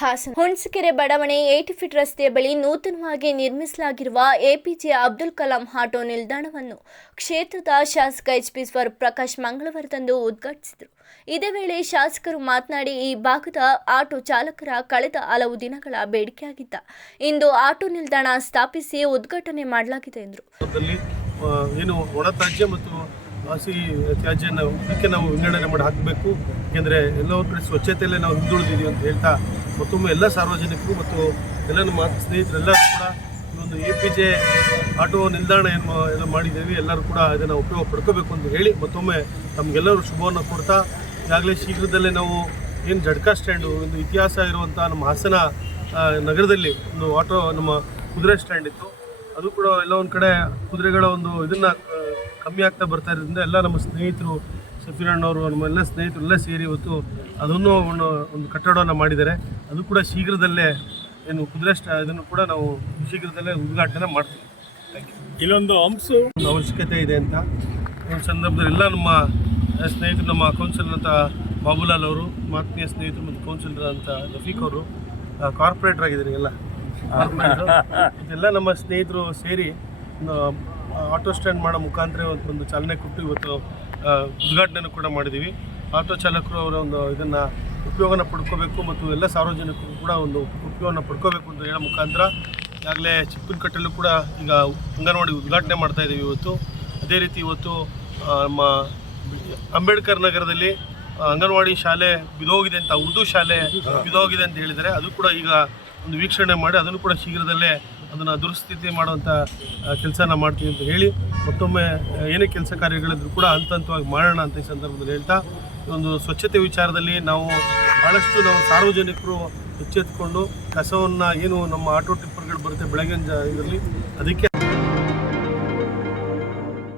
ಹಾಸನ. ಹುಣಸಕೆರೆ ಬಡಾವಣೆ eight feet ರಸ್ತೆಯ ಬಳಿ ನೂತನವಾಗಿ ನಿರ್ಮಿಸಲಾಗಿರುವ ಎಪಿಜೆ ಅಬ್ದುಲ್ ಕಲಾಂ ಆಟೋ ನಿಲ್ದಾಣವನ್ನು ಕ್ಷೇತ್ರದ ಶಾಸಕ ಎಚ್ ಪಿ ಸ್ವರ್ ಪ್ರಕಾಶ್ ಮಂಗಳವಾರದಂದು ಉದ್ಘಾಟಿಸಿದರು. ಇದೇ ವೇಳೆ ಶಾಸಕರು ಮಾತನಾಡಿ, ಈ ಭಾಗದ ಆಟೋ ಚಾಲಕರ ಕಳೆದ ಹಲವು ದಿನಗಳ ಬೇಡಿಕೆಯಾಗಿದ್ದ. ಇಂದು ಆಟೋ ನಿಲ್ದಾಣ ಸ್ಥಾಪಿಸಿ ಉದ್ಘಾಟನೆ ಮಾಡಲಾಗಿದೆ ಎಂದರು. ಹಸಿ ತ್ಯಾಜ್ಯನ ಇದಕ್ಕೆ ನಾವು ವಿಂಗಡಣೆ ಮಾಡಿ ಹಾಕಬೇಕು. ಏಕೆಂದರೆ ಎಲ್ಲೋ ಕಡೆ ಸ್ವಚ್ಛತೆಯಲ್ಲೇ ನಾವು ಹಿಂದುಳಿದಿದ್ದೀವಿ ಅಂತ ಹೇಳ್ತಾ ಮತ್ತೊಮ್ಮೆ ಎಲ್ಲ ಸಾರ್ವಜನಿಕರು ಮತ್ತು ಎಲ್ಲ ನಮ್ಮ ಸ್ನೇಹಿತರೆಲ್ಲರೂ ಕೂಡ ಒಂದು ಎ ಪಿ ಜೆ ಆಟೋ ನಿಲ್ದಾಣ ಏನು ಎಲ್ಲ ಮಾಡಿದ್ದೀವಿ. ಎಲ್ಲರೂ ಕೂಡ ಇದನ್ನು ಉಪಯೋಗ ಪಡ್ಕೋಬೇಕು ಅಂತ ಹೇಳಿ ಮತ್ತೊಮ್ಮೆ ನಮಗೆಲ್ಲರೂ ಶುಭವನ್ನು ಕೊಡ್ತಾ ಈಗಾಗಲೇ ಶೀಘ್ರದಲ್ಲೇ ನಾವು ಏನು ಜಡ್ಕಾ ಸ್ಟ್ಯಾಂಡು ಒಂದು ಇತಿಹಾಸ ಇರುವಂಥ ನಮ್ಮ ಹಾಸನ ನಗರದಲ್ಲಿ ಒಂದು ಆಟೋ ನಮ್ಮ ಕುದುರೆ ಸ್ಟ್ಯಾಂಡ್ ಇತ್ತು. ಅದು ಕೂಡ ಎಲ್ಲ ಒಂದು ಕಡೆ ಕುದುರೆಗಳ ಒಂದು ಇದನ್ನ ಕಮ್ಮಿ ಆಗ್ತಾ ಬರ್ತಾ ಇರೋದ್ರಿಂದ ಎಲ್ಲ ನಮ್ಮ ಸ್ನೇಹಿತರು ಸಫೀರಣ್ಣವರು ನಮ್ಮ ಎಲ್ಲ ಸ್ನೇಹಿತರು ಎಲ್ಲ ಸೇರಿ ಇವತ್ತು ಅದನ್ನು ಒಂದು ಒಂದು ಕಟ್ಟಡವನ್ನು ಮಾಡಿದ್ದಾರೆ. ಅದು ಕೂಡ ಶೀಘ್ರದಲ್ಲೇ ಏನು ಕುದುರೆ ಇದನ್ನು ಕೂಡ ನಾವು ಶೀಘ್ರದಲ್ಲೇ ಉದ್ಘಾಟನೆ ಮಾಡ್ತೀವಿ. ಇಲ್ಲೊಂದು ಅಂಶ. ಒಂದು ಅವಶ್ಯಕತೆ ಇದೆ ಅಂತ. ಒಂದು ಸಂದರ್ಭದಲ್ಲಿ ಎಲ್ಲ ನಮ್ಮ ಸ್ನೇಹಿತರು ನಮ್ಮ ಕೌನ್ಸಿಲರ್ ಅಂತ ಬಾಬುಲಾಲ್ ಅವರು ಮಾತ್ಮೀಯ ಆತ್ಮೀಯ ಸ್ನೇಹಿತರು ಮತ್ತು ಕೌನ್ಸಿಲರ್ ಅಂತ ರಫೀಕ್ ಅವರು ಕಾರ್ಪೊರೇಟರ್ ಆಗಿದ್ದಾರೆ ಎಲ್ಲ. ಇದೆಲ್ಲ ನಮ್ಮ ಸ್ನೇಹಿತರು ಸೇರಿ ಆಟೋ ಸ್ಟ್ಯಾಂಡ್ ಮಾಡೋ ಮುಖಾಂತರ ಒಂದು ಚಾಲನೆ ಕೊಟ್ಟು ಇವತ್ತು ಉದ್ಘಾಟನೆ ಕೂಡ ಮಾಡಿದ್ದೀವಿ ಆಟೋ ಚಾಲಕರು ಅವರ ಒಂದು ಇದನ್ನು ಉಪಯೋಗನ ಪಡ್ಕೋಬೇಕು ಮತ್ತು ಎಲ್ಲ ಸಾರ್ವಜನಿಕರು ಕೂಡ ಒಂದು ಉಪಯೋಗನ ಪಡ್ಕೋಬೇಕು ಅಂತ ಹೇಳೋ ಮುಖಾಂತರ ಈಗಾಗಲೇ ಚಿಕ್ಕನಕಟ್ಟೆಲ್ಲೂ ಕೂಡ ಈಗ ಅಂಗನವಾಡಿ ಉದ್ಘಾಟನೆ ಮಾಡ್ತಾ ಇದ್ದೀವಿ ಇವತ್ತು. ಅದೇ ರೀತಿ ಇವತ್ತು ನಮ್ಮ ಅಂಬೇಡ್ಕರ್ ನಗರದಲ್ಲಿ ಅಂಗನವಾಡಿ ಶಾಲೆ ಬಿದೋಗಿದೆ ಅಂತ, ಉರ್ದು ಶಾಲೆ ಬಿದೋಗಿದೆ ಅಂತ ಹೇಳಿದರೆ ಅದು ಕೂಡ ಈಗ ಒಂದು ವೀಕ್ಷಣೆ ಮಾಡಿ ಅದನ್ನು ಕೂಡ ಶೀಘ್ರದಲ್ಲೇ ಅದನ್ನು ದುರಸ್ಥಿತಿ ಮಾಡುವಂಥ ಕೆಲಸನ ಮಾಡ್ತೀವಿ ಅಂತ ಹೇಳಿ, ಮತ್ತೊಮ್ಮೆ ಏನೇ ಕೆಲಸ ಕಾರ್ಯಗಳಿದ್ರು ಕೂಡ ಹಂತ ಹಂತವಾಗಿ ಮಾಡೋಣ ಅಂತ ಈ ಸಂದರ್ಭದಲ್ಲಿ ಹೇಳ್ತಾ ಒಂದು ಸ್ವಚ್ಛತೆ ವಿಚಾರದಲ್ಲಿ ನಾವು ಭಾಳಷ್ಟು ನಾವು ಸಾರ್ವಜನಿಕರು ಎಚ್ಚೆತ್ಕೊಂಡು, ಕಸವನ್ನು ಏನು ನಮ್ಮ ಆಟೋ ಟಿಪ್ಪರ್ಗಳು ಬರುತ್ತೆ, ಬೆಳಗಿನ ಇದರಲ್ಲಿ, ಅದಕ್ಕೆ